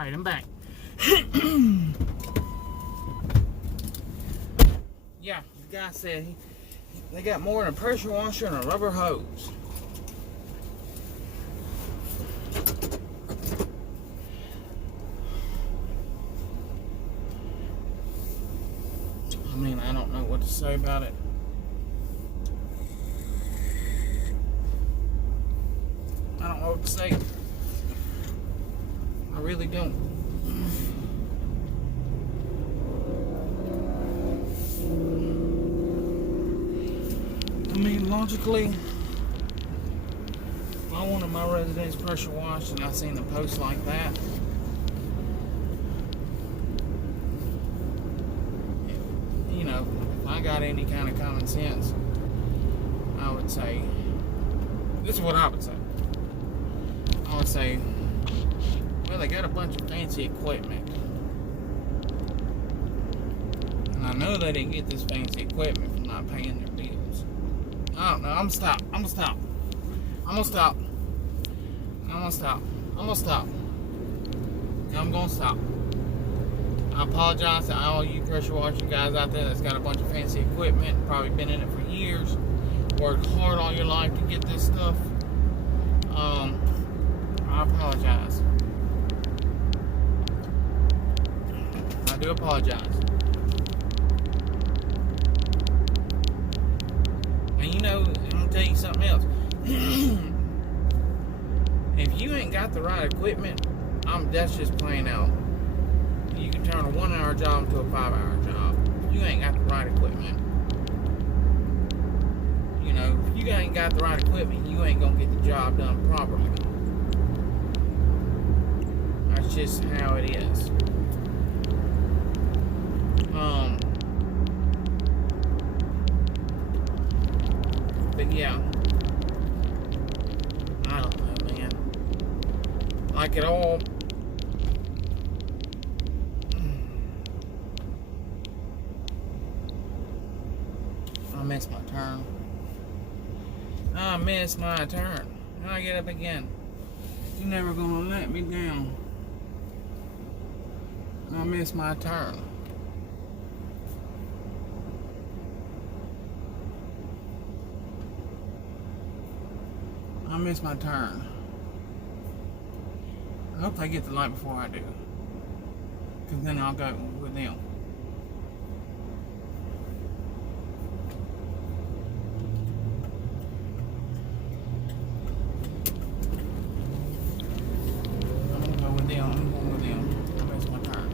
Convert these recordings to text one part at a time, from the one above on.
Alright, I'm back. Yeah, the guy said they got more than a pressure washer and a rubber hose. I mean, I don't know what to say about it. I don't know what to say. I really don't. I mean, logically, if I wanted my residence pressure washed and I seen the post like that, you know, if I got any kind of common sense, I would say, this is what I would say. I would say, well, they got a bunch of fancy equipment. And I know they didn't get this fancy equipment from not paying their bills. I don't know. I'm gonna stop. I apologize to all you pressure washer guys out there that's got a bunch of fancy equipment, probably been in it for years, worked hard all your life to get this stuff. I apologize. I do apologize. And you know, I'm gonna tell you something else. If you ain't got the right equipment, that's just plain out. You can turn a 1-hour job into a 5-hour job. If you ain't got the right equipment. You know, if you ain't got the right equipment, you ain't gonna get the job done properly. That's just how it is. But yeah, I don't know, man. Like it all. I missed my turn. I missed my turn. I get up again. You're never gonna let me down. I missed my turn. I missed my turn. I hope they get the light before I do. Because then I'll go with them. I'm going to go with them. I missed my turn.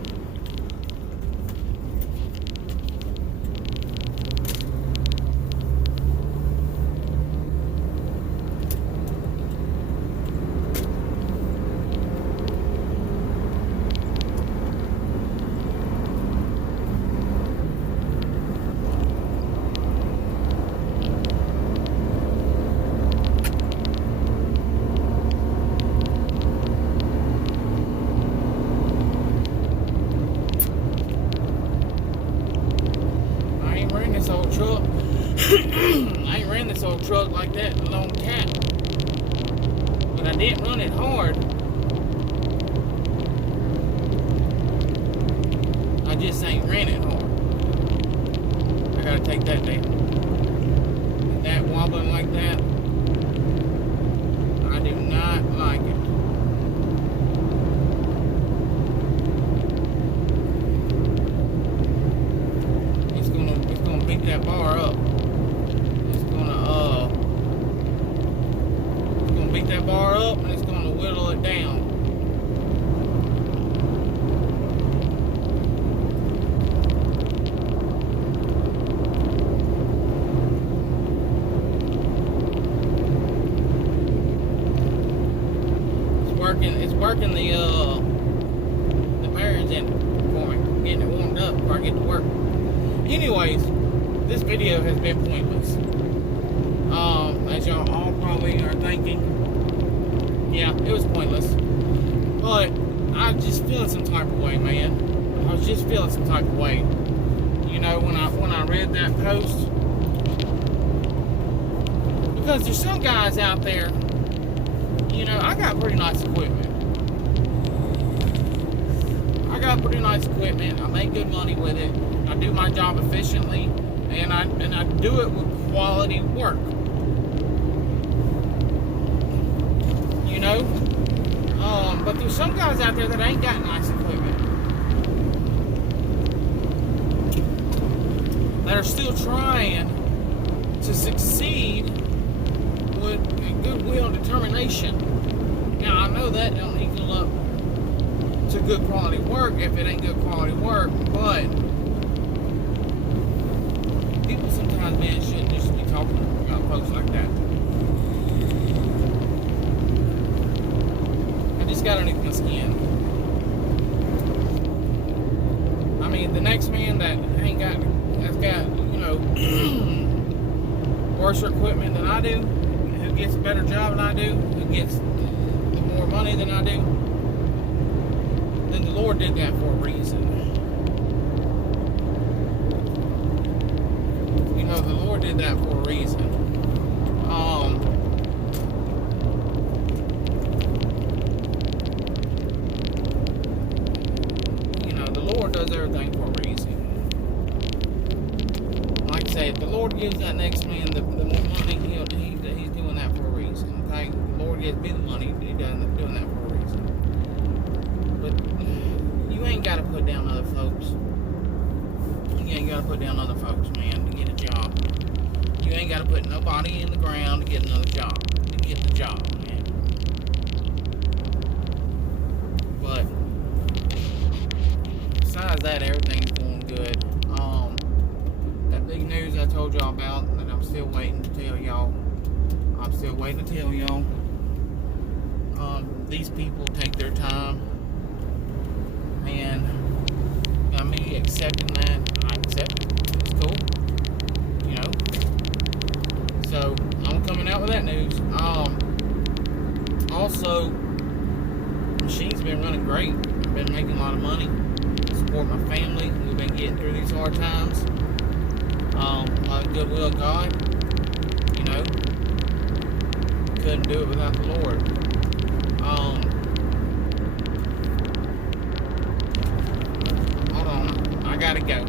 I ain't ran this old truck like that in a long time. But I didn't run it hard. I just ain't ran it hard. I gotta take that down. That wobbling like that, I do not like it. It's gonna beat that bar up. Beat that bar up and it's going to whittle it down. It's working the bearings in it for me, getting it warmed up before I get to work. Anyways, this video has been pointless. As y'all all probably are thinking. Yeah, it was pointless. But I was just feeling some type of way, man. I was just feeling some type of way. You know, when I read that post. Because there's some guys out there, you know, I got pretty nice equipment. I got pretty nice equipment. I make good money with it. I do my job efficiently, and I do it with quality work. You know, but there's some guys out there that ain't got nice equipment, that are still trying to succeed with goodwill and determination. Now, I know that don't equal up to good quality work if it ain't good quality work, but people sometimes, man, shouldn't just be talking about folks like that. I just got underneath my skin. I mean, the next man that has got, you know, worse equipment than I do, who gets a better job than I do, who gets more money than I do, then the Lord did that for a reason. You know, the Lord did that for a reason. You know, the Lord does everything for a reason. Like I say, if the Lord gives that next man the more money, he's doing that for a reason. Okay, the Lord gives me the money, he's doing that for a reason. But you ain't got to put down other folks. You ain't got to put down other folks, man, to get a job. You ain't got to put nobody in the ground to get another job, to get the job, man. But besides that, everything's going good. That big news I told y'all about that I'm still waiting to tell y'all. These people take their time, and me accepting that, I accept it. It's cool, you know. So I'm coming out with that news. Also, machine's been running great. I've been making a lot of money, support my family. We've been getting through these hard times. By the goodwill of God, you know, couldn't do it without the Lord. Hold on, I gotta go.